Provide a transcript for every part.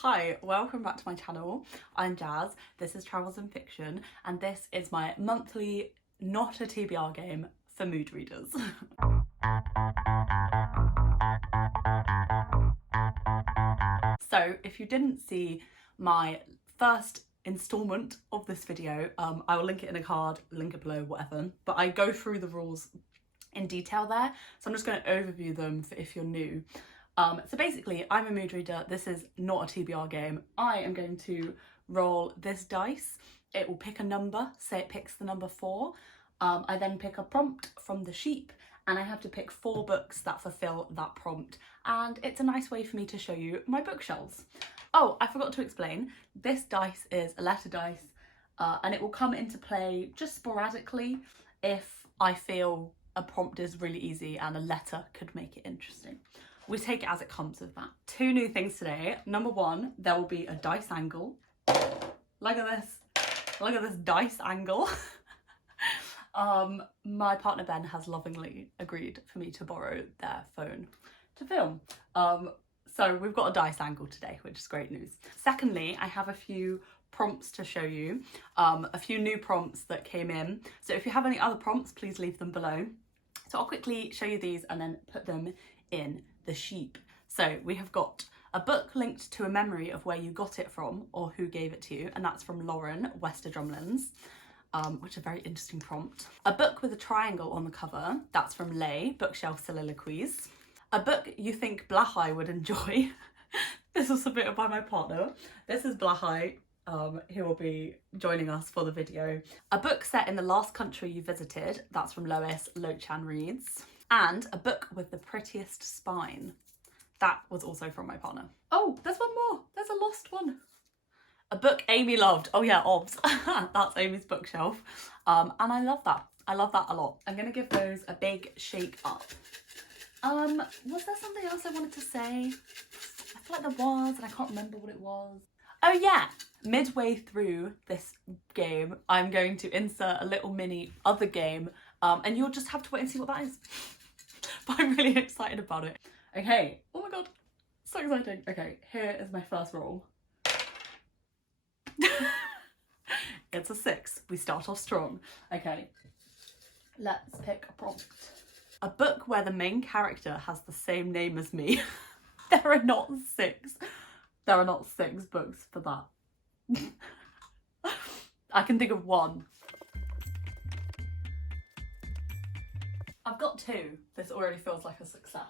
Hi, welcome back to my channel. I'm Jazz, this is Travels and Fiction, and this is my monthly not a TBR game for mood readers. So if you didn't see my first installment of this video, I will link it in a card, link it below, whatever, but I go through the rules in detail there, so I'm just going to overview them for if you're new. So basically, I'm a mood reader. This is not a TBR game. I am going to roll this dice. It will pick a number, say it picks the number 4. I then pick a prompt from the sheep, and I have to pick 4 books that fulfill that prompt. And it's a nice way for me to show you my bookshelves. Oh, I forgot to explain. This dice is a letter dice, and it will come into play just sporadically if I feel a prompt is really easy and a letter could make it interesting. We take it as it comes with that. 2 new things today. Number 1, there will be a dice angle. Look at this dice angle. My partner Ben has lovingly agreed for me to borrow their phone to film. So we've got a dice angle today, which is great news. Secondly, I have a few prompts to show you, a few new prompts that came in. So if you have any other prompts, please leave them below. So I'll quickly show you these and then put them in the sheep. So we have got a book linked to a memory of where you got it from or who gave it to you, and that's from Lauren, Wester Drumlins, which is a very interesting prompt. A book with a triangle on the cover, that's from Lay, Bookshelf Soliloquies. A book you think Blahai would enjoy. This was submitted by my partner. This is Blahai, who will be joining us for the video. A book set in the last country you visited, that's from Lois, Lochan Reads. And a book with the prettiest spine. That was also from my partner. Oh, there's one more. There's a lost one. A book Amy loved. Oh yeah, obs. That's Amy's bookshelf. And I love that. I love that a lot. I'm gonna give those a big shake up. Was there something else I wanted to say? I feel like there was, and I can't remember what it was. Oh yeah, midway through this game, I'm going to insert a little mini other game, and you'll just have to wait and see what that is. But I'm really excited about it. Okay, oh my god, so exciting. Okay, here is my first roll. It's a 6. We start off strong. Okay, let's pick a prompt. A book where the main character has the same name as me. There are not 6. There are not 6 books for that. I can think of 1. I've got 2. This already feels like a success.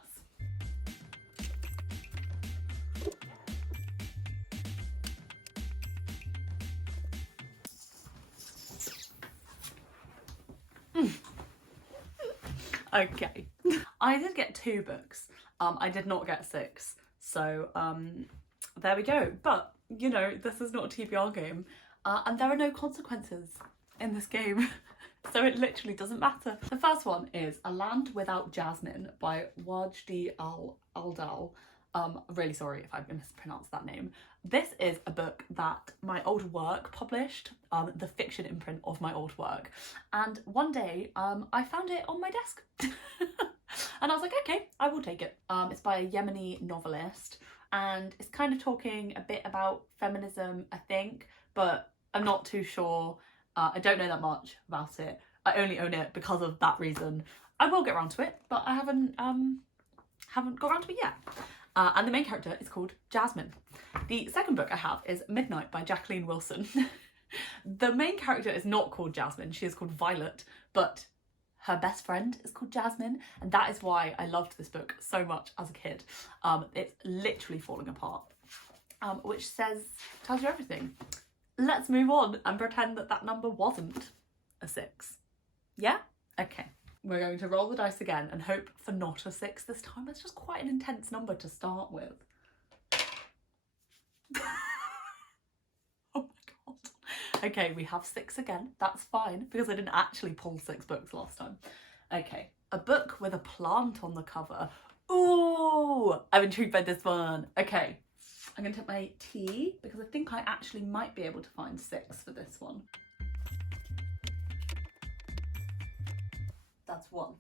Okay. I did get 2 books. I did not get 6. So, there we go. But, you know, this is not a TBR game. And there are no consequences in this game. So it literally doesn't matter. The first one is A Land Without Jasmine by Wajdi Aldal. Really sorry if I mispronounced that name. This is a book that my old work published, the fiction imprint of my old work. And one day I found it on my desk. And I was like, okay, I will take it. It's by a Yemeni novelist, and it's kind of talking a bit about feminism, I think, but I'm not too sure. I don't know that much about it. I only own it because of that reason. I will get around to it, but I haven't got around to it yet. And the main character is called Jasmine. The second book I have is Midnight by Jacqueline Wilson. The main character is not called Jasmine, she is called Violet, but her best friend is called Jasmine, and that is why I loved this book so much as a kid. It's literally falling apart, which tells you everything. Let's move on and pretend that that number wasn't a 6. Yeah? Okay. We're going to roll the dice again and hope for not a 6 this time. It's just quite an intense number to start with. Oh my god. Okay, we have 6 again. That's fine, because I didn't actually pull 6 books last time. Okay. A book with a plant on the cover. Ooh! I'm intrigued by this one. Okay. I'm going to take my tea because I think I actually might be able to find 6 for this one. That's 1.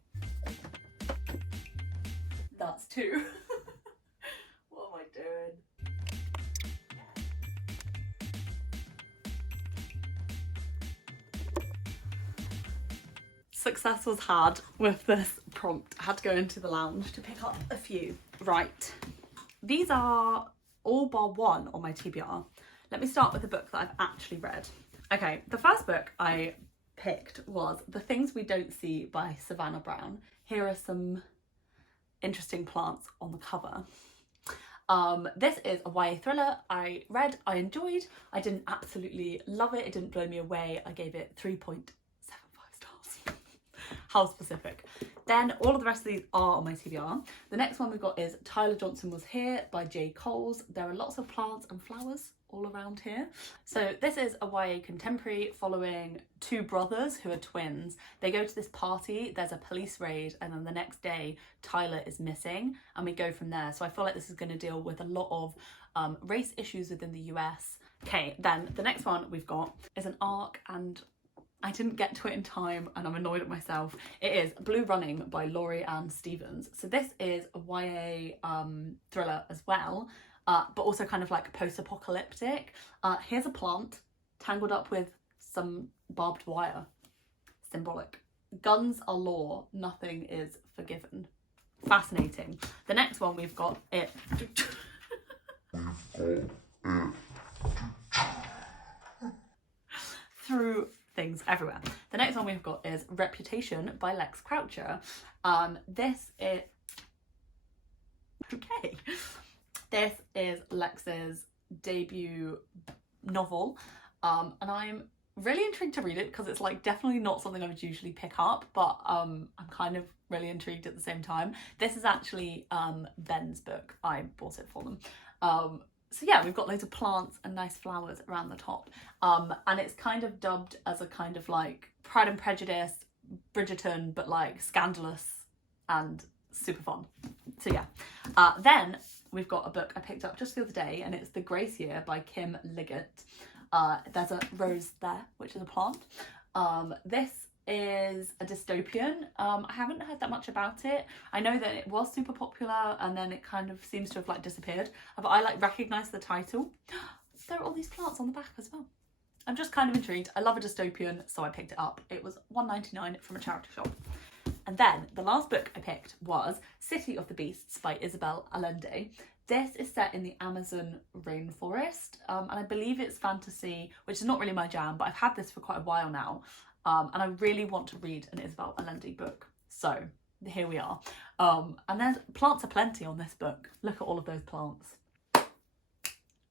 That's 2. What am I doing? success was had with this prompt. I had to go into the lounge to pick up a few. Right, these are all bar one on my TBR. Let me start with the book that I've actually read. Okay, the first book I picked was The Things We Don't See by Savannah Brown. Here are some interesting plants on the cover. This is a YA thriller I read, I enjoyed. I didn't absolutely love it, it didn't blow me away. I gave it 3.75 stars. How specific. Then all of the rest of these are on my TBR. The next one we've got is Tyler Johnson Was Here by J. Coles. There are lots of plants and flowers all around here. So this is a YA contemporary following two brothers who are twins. They go to this party, there's a police raid, and then the next day Tyler is missing, and we go from there. So I feel like this is going to deal with a lot of race issues within the US. Okay, then the next one we've got is an arc, and I didn't get to it in time and I'm annoyed at myself. It is Blue Running by Laurie Ann Stevens. So this is a YA thriller as well, but also kind of like post-apocalyptic. Here's a plant tangled up with some barbed wire. Symbolic. Guns are law, nothing is forgiven. Fascinating. The next one we've got it. Through things everywhere. The next one we've got is Reputation by Lex Croucher. This is okay. This is Lex's debut novel, and I'm really intrigued to read it because it's like definitely not something I would usually pick up, but I'm kind of really intrigued at the same time. This is actually Ben's book. I bought it for them. So yeah, we've got loads of plants and nice flowers around the top, and it's kind of dubbed as a kind of like Pride and Prejudice, Bridgerton, but like scandalous and super fun. So yeah, then we've got a book I picked up just the other day, and it's The Grace Year by Kim Liggett. There's a rose there, which is a plant. This is a dystopian. I haven't heard that much about it. I know that it was super popular and then it kind of seems to have like disappeared, but I like recognise the title. There are all these plants on the back as well. I'm just kind of intrigued. I love a dystopian, so I picked it up. It was $1.99 from a charity shop. And then the last book I picked was City of the Beasts by Isabel Allende. This is set in the Amazon rainforest, and I believe it's fantasy, which is not really my jam, but I've had this for quite a while now. And I really want to read an Isabel Allende book. So here we are. And there's plants aplenty on this book. Look at all of those plants.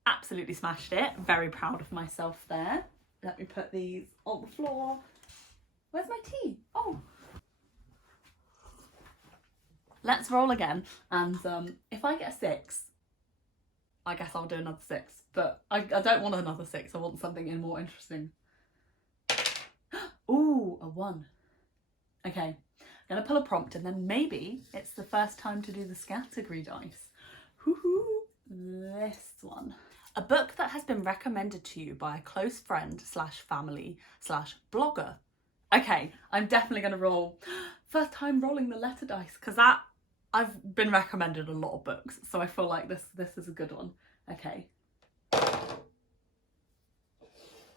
Absolutely smashed it. Very proud of myself there. Let me put these on the floor. Where's my tea? Oh. Let's roll again. And if I get a 6, I guess I'll do another 6. But I don't want another 6. I want something in more interesting. Ooh, a 1. Okay, I'm gonna pull a prompt and then maybe it's the first time to do the category dice. Woohoo! This one. A book that has been recommended to you by a close friend / family / blogger. Okay, I'm definitely gonna roll. First time rolling the letter dice, because that I've been recommended a lot of books, so I feel like this is a good one. Okay.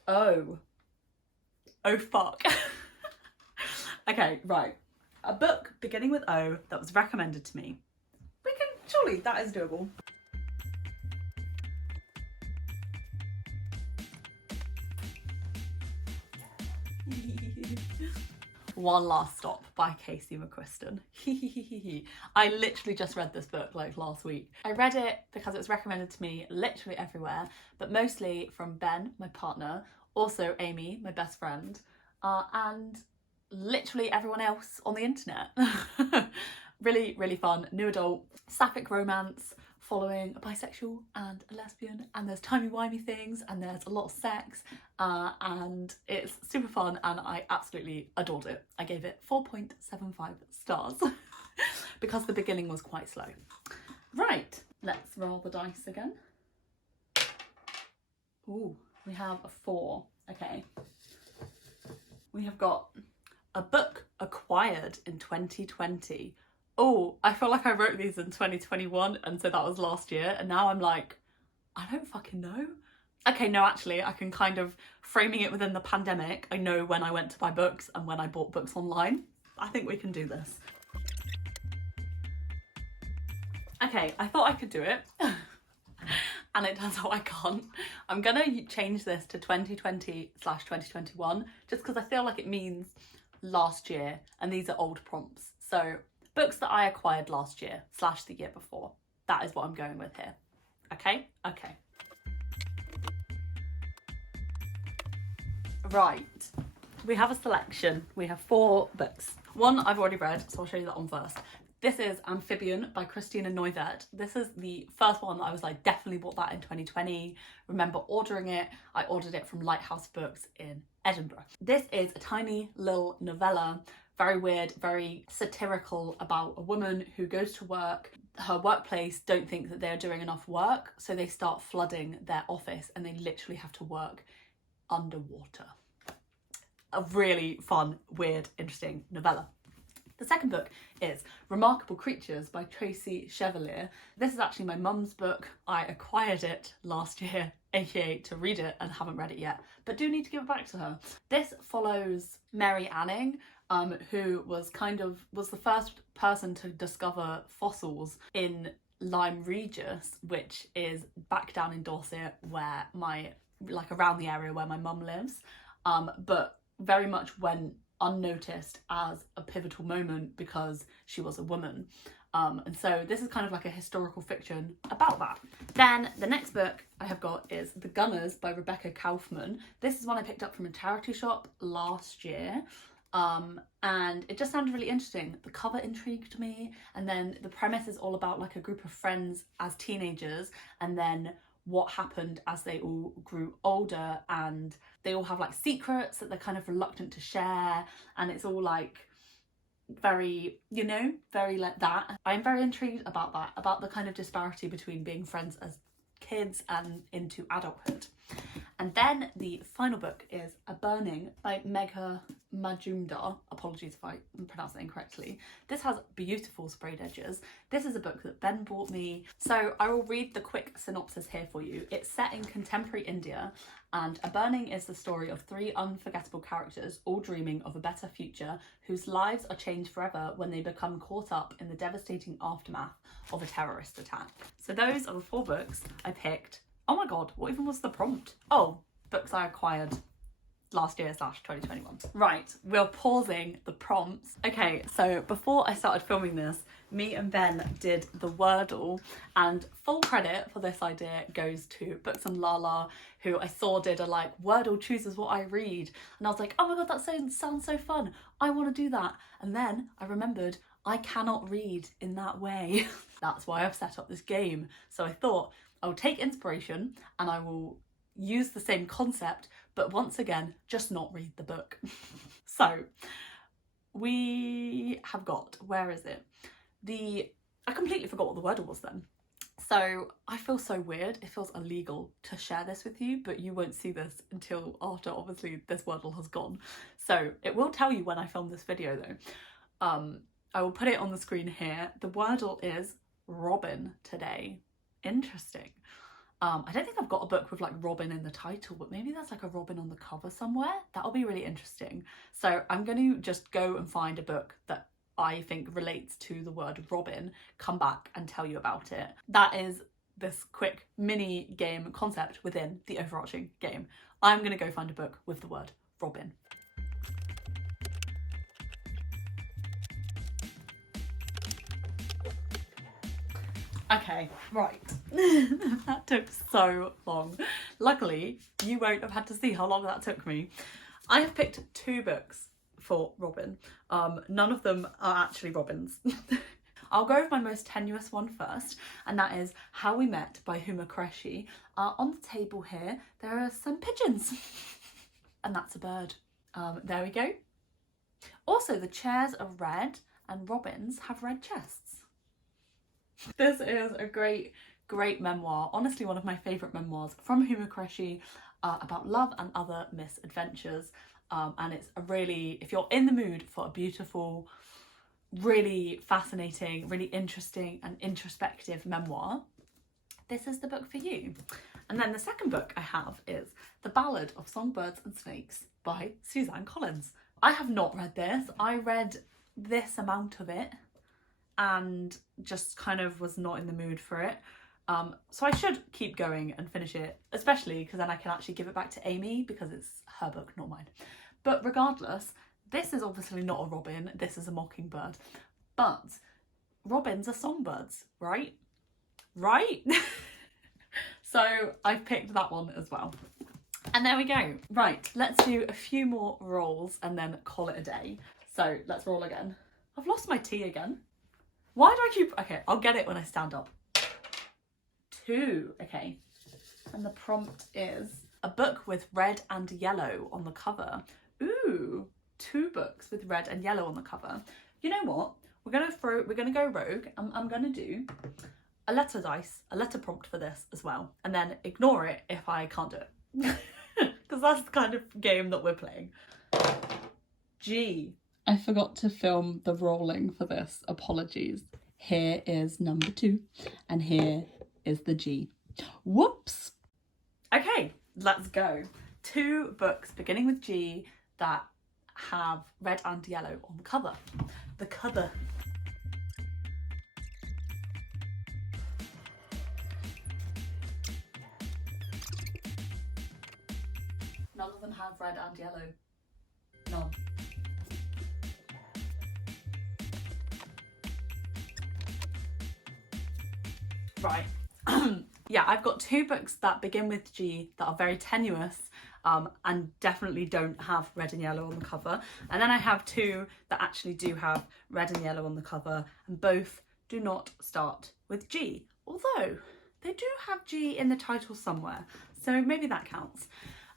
Oh fuck. Okay, right. A book beginning with O that was recommended to me. Surely that is doable. One Last Stop by Casey McQuiston. I literally just read this book like last week. I read it because it was recommended to me literally everywhere, but mostly from Ben, my partner, also Amy, my best friend, and literally everyone else on the internet. Really, really fun, new adult, sapphic romance following a bisexual and a lesbian, and there's timey-wimey things and there's a lot of sex, and it's super fun and I absolutely adored it. I gave it 4.75 stars because the beginning was quite slow. Right, let's roll the dice again. Ooh, we have a 4. Okay. We have got a book acquired in 2020. Oh, I feel like I wrote these in 2021 and so that was last year, and now I'm like, I don't fucking know. Okay, no, actually, I can kind of, framing it within the pandemic, I know when I went to buy books and when I bought books online. I think we can do this. Okay, I thought I could do it. And it turns out I can't. I'm gonna change this to 2020/2021 just because I feel like it means last year and these are old prompts. So books that I acquired last year / the year before. That is what I'm going with here. Okay? Okay. Right. We have a selection. We have 4 books. One I've already read, so I'll show you that one first. This is Amphibian by Christina Neuwirth. This is the first one that I was like, definitely bought that in 2020. Remember ordering it. I ordered it from Lighthouse Books in Edinburgh. This is a tiny little novella, very weird, very satirical, about a woman who goes to work. Her workplace don't think that they're doing enough work, so they start flooding their office and they literally have to work underwater. A really fun, weird, interesting novella. The second book is Remarkable Creatures by Tracy Chevalier. This is actually my mum's book. I acquired it last year, aka to read it, and haven't read it yet, but do need to give it back to her. This follows Mary Anning, who was the first person to discover fossils in Lyme Regis, which is back down in Dorset where around the area where my mum lives, but very much went unnoticed as a pivotal moment because she was a woman. And so this is kind of like a historical fiction about that. Then the next book I have got is The Gunners by Rebecca Kaufman. This is one I picked up from a charity shop last year. And it just sounded really interesting. The cover intrigued me, and then the premise is all about like a group of friends as teenagers, and then what happened as they all grew older, and they all have like secrets that they're kind of reluctant to share, and it's all like very, very like that. I'm very intrigued about that, about the kind of disparity between being friends as kids and into adulthood. And then the final book is A Burning by Megha Majumdar. Apologies if I pronounce it incorrectly. This has beautiful sprayed edges. This is a book that Ben bought me. So I will read the quick synopsis here for you. It's set in contemporary India, and A Burning is the story of 3 unforgettable characters, all dreaming of a better future, whose lives are changed forever when they become caught up in the devastating aftermath of a terrorist attack. So those are the 4 books I picked. Oh my god, what even was the prompt? Oh, books I acquired last year / 2021. Right, we're pausing the prompts. Okay, so before I started filming this, me and Ben did the Wordle, and full credit for this idea goes to Books and Lala, who I saw did a like Wordle chooses what I read, and I was like, oh my god, that sounds so fun. I want to do that. And then I remembered I cannot read in that way. That's why I've set up this game. So I thought I will take inspiration and I will use the same concept, but once again, just not read the book. So we have got, where is it? I completely forgot what the Wordle was then. So I feel so weird. It feels illegal to share this with you, but you won't see this until after, obviously, this Wordle has gone. So it will tell you when I film this video though. I will put it on the screen here. The Wordle is Robin today. Interesting. I don't think I've got a book with like Robin in the title, but maybe there's like a Robin on the cover somewhere. That'll be really interesting. So I'm going to just go and find a book that I think relates to the word Robin, come back and tell you about it. That is this quick mini game concept within the overarching game. I'm going to go find a book with the word Robin. Okay, right. That took so long. Luckily, you won't have had to see how long that took me. I have picked 2 books for Robin. None of them are actually Robins. I'll go with my most tenuous one first, and that is How We Met by Huma Qureshi. On the table here, there are some pigeons. And that's a bird. There we go. Also, the chairs are red, and robins have red chests. This is a great memoir, honestly one of my favourite memoirs from Huma Qureshi, about love and other misadventures, and it's a really, if you're in the mood for a beautiful, really fascinating, really interesting and introspective memoir, this is the book for you. And then the second book I have is The Ballad of Songbirds and Snakes by Suzanne Collins. I have not read this. I read this amount of it and just kind of was not in the mood for it. So I should keep going and finish it, especially because then I can actually give it back to Amy because it's her book, not mine. But regardless, this is obviously not a robin, this is a mockingbird. But robins are songbirds, right? Right? So I've picked that one as well. And there we go. Right, let's do a few more rolls and then call it a day. So let's roll again. I've lost my tea again. Why do I keep... Okay, I'll get it when I stand up. 2, okay. And the prompt is a book with red and yellow on the cover. Ooh, 2 books with red and yellow on the cover. You know what? We're gonna go rogue. I'm gonna do a letter dice, a letter prompt for this as well, and then ignore it if I can't do it. Because that's the kind of game that we're playing. G. I forgot to film the rolling for this. Apologies. Here is number 2, and here is the G. Whoops. Okay, let's go. 2 books beginning with G that have red and yellow on the cover. The cover. None of them have red and yellow. None. Right. Yeah, I've got 2 books that begin with G that are very tenuous and definitely don't have red and yellow on the cover. And then I have 2 that actually do have red and yellow on the cover, and both do not start with G. Although they do have G in the title somewhere, so maybe that counts.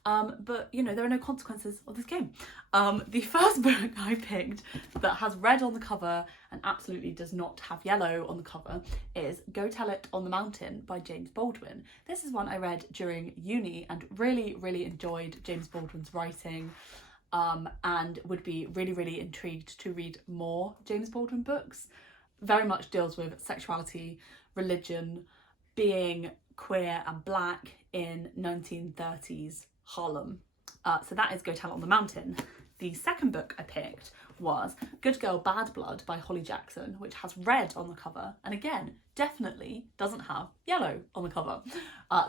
But you know, there are no consequences of this game. The first book I picked that has red on the cover and absolutely does not have yellow on the cover is Go Tell It on the Mountain by James Baldwin. This is one I read during uni and really, really enjoyed James Baldwin's writing, and would be really, really intrigued to read more James Baldwin books. Very much deals with sexuality, religion, being queer and black in 1930s Harlem. So that is Go Tell It on the Mountain. The second book I picked was Good Girl Bad Blood by Holly Jackson, which has red on the cover, and again, definitely doesn't have yellow on the cover.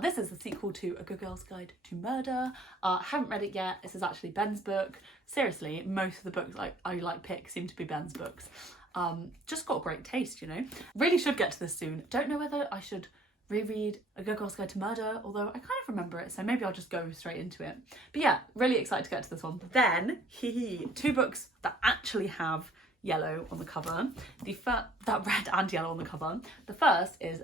This is the sequel to A Good Girl's Guide to Murder. Haven't read it yet. This is actually Ben's book. Seriously, most of the books I pick seem to be Ben's books. Just got great taste, you know. Really should get to this soon. Don't know whether I should reread A Good Girl's Guide to Murder, although I kind of remember it, so maybe I'll just go straight into it. But yeah, really excited to get to this one. Then, 2 books that actually have yellow on the cover. That red and yellow on the cover. The first is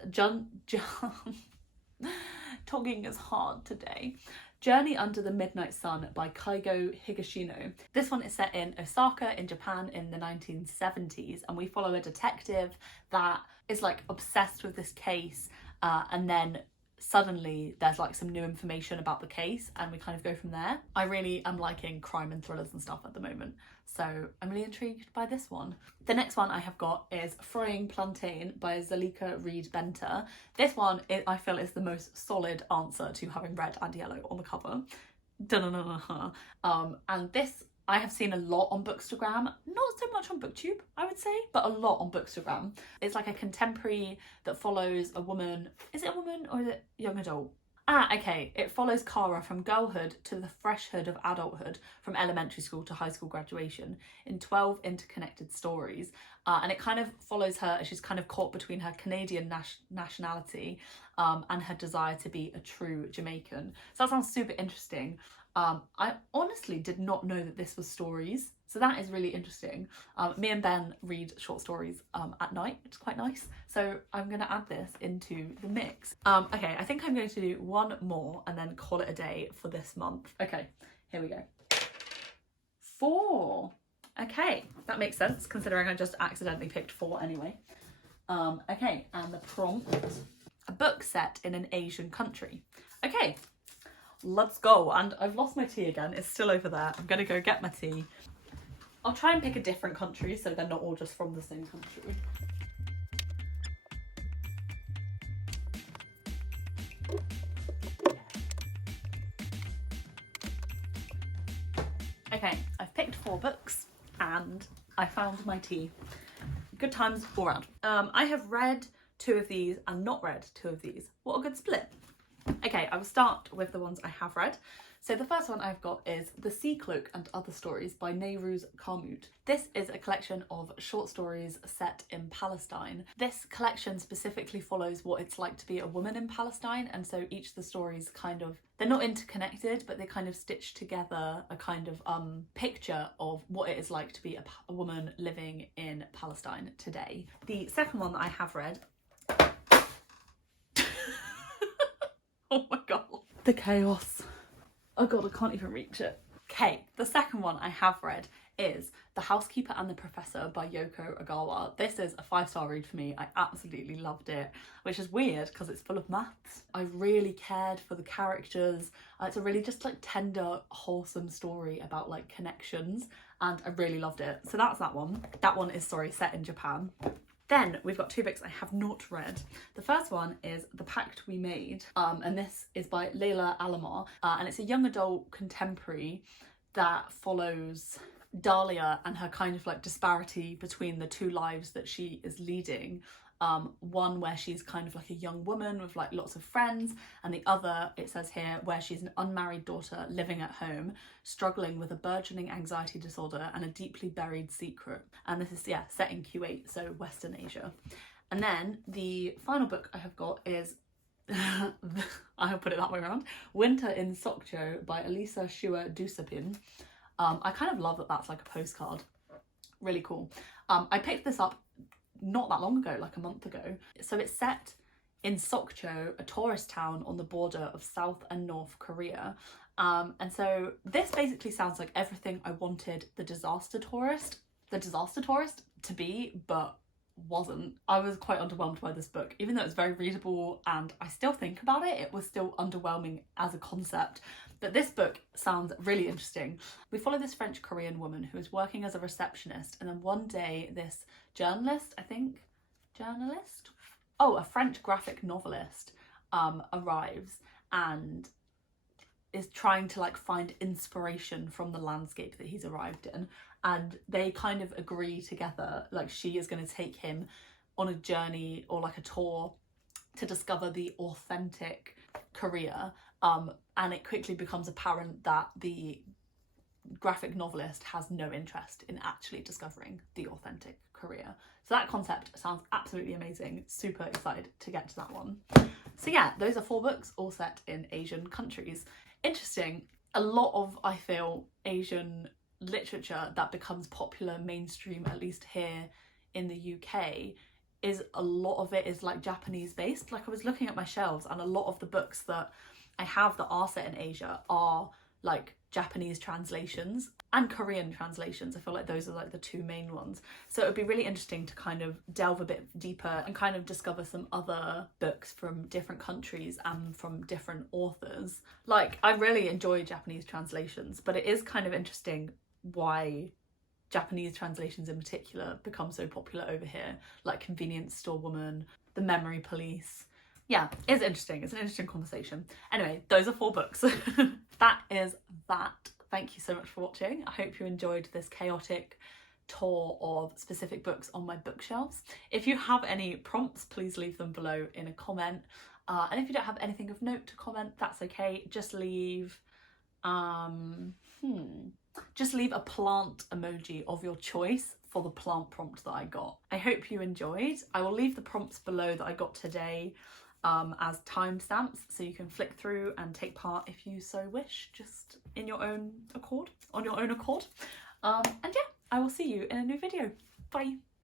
talking is hard today. Journey Under the Midnight Sun by Kaigo Higashino. This one is set in Osaka in Japan in the 1970s, and we follow a detective that is like obsessed with this case, and then suddenly there's like some new information about the case and we kind of go from there. I really am liking crime and thrillers and stuff at the moment, so I'm really intrigued by this one. The next one I have got is Frying Plantain by Zalika Reed Benter. This one I feel is the most solid answer to having red and yellow on the cover. And this I have seen a lot on Bookstagram, not so much on BookTube, I would say, but a lot on Bookstagram. It's like a contemporary that follows a woman. Is it a woman or is it young adult? Okay. It follows Kara from girlhood to the freshhood of adulthood, from elementary school to high school graduation, in 12 interconnected stories. And it kind of follows her as she's kind of caught between her Canadian nationality and her desire to be a true Jamaican. So that sounds super interesting. I honestly did not know that this was stories, so that is really interesting. Me and Ben read short stories at night, which is quite nice, so I'm going to add this into the mix. Okay, I think I'm going to do one more and then call it a day for this month. Okay, here we go. 4. Okay, that makes sense considering I just accidentally picked 4 anyway. Okay, and the prompt, a book set in an Asian country. Okay. Let's go. And I've lost my tea again. It's still over there. I'm gonna go get my tea. I'll try and pick a different country so they're not all just from the same country. Okay, I've picked 4 books and I found my tea. Good times all round. I have read 2 of these and not read 2 of these. What a good split. Okay, I will start with the ones I have read. So the first one I've got is The Sea Cloak and Other Stories by Nehru's Karmut. This is a collection of short stories set in Palestine. This collection specifically follows what it's like to be a woman in Palestine, and so each of the stories kind of, they're not interconnected, but they kind of stitch together a kind of picture of what it is like to be a woman living in Palestine today. The second one that I have read oh my god, the chaos. Oh god, I can't even reach it. Okay, the second one I have read is The Housekeeper and the Professor by Yoko Ogawa. This is a 5-star read for me. I absolutely loved it, which is weird because it's full of maths. I really cared for the characters. It's a really just like tender, wholesome story about like connections, and I really loved it. So that's that one. That one is, sorry, set in Japan. Then we've got 2 books I have not read. The first one is The Pact We Made, and this is by Layla Alamar, and it's a young adult contemporary that follows Dahlia and her kind of like disparity between the 2 lives that she is leading. One where she's kind of like a young woman with like lots of friends, and the other, it says here, where she's an unmarried daughter living at home, struggling with a burgeoning anxiety disorder and a deeply buried secret. And this is, yeah, set in Kuwait, so Western Asia. And then the final book I have got is I'll put it that way around, Winter in Sokcho by Elisa Shua Dusapin. I kind of love that that's like a postcard. Really cool. I picked this up not that long ago, like a month ago. So it's set in Sokcho, a tourist town on the border of South and North Korea. And so this basically sounds like everything I wanted the disaster tourist to be, but wasn't. I was quite underwhelmed by this book. Even though it's very readable and I still think about it, it was still underwhelming as a concept. But this book sounds really interesting. We follow this French Korean woman who is working as a receptionist, and then one day this a French graphic novelist arrives and is trying to like find inspiration from the landscape that he's arrived in, and they kind of agree together, like she is going to take him on a journey or like a tour to discover the authentic Korea, and it quickly becomes apparent that the graphic novelist has no interest in actually discovering the authentic Korea. So that concept sounds absolutely amazing. Super excited to get to that one. So yeah, those are 4 books all set in Asian countries. Interesting. A lot of, I feel, Asian literature that becomes popular mainstream, at least here in the UK, is a lot of it is like Japanese based. Like I was looking at my shelves and a lot of the books that I have that are set in Asia are like Japanese translations and Korean translations. I feel like those are like the 2 main ones. So it would be really interesting to kind of delve a bit deeper and kind of discover some other books from different countries and from different authors. Like I really enjoy Japanese translations, but it is kind of interesting why Japanese translations in particular become so popular over here, like Convenience Store Woman, The Memory Police. Yeah, it's interesting. It's an interesting conversation. Anyway, those are 4 books. That is that. Thank you so much for watching. I hope you enjoyed this chaotic tour of specific books on my bookshelves. If you have any prompts, please leave them below in a comment. And if you don't have anything of note to comment, that's okay. Just leave just leave a plant emoji of your choice for the plant prompt that I got. I hope you enjoyed. I will leave the prompts below that I got today as timestamps, so you can flick through and take part if you so wish, just on your own accord. And yeah, I will see you in a new video. Bye.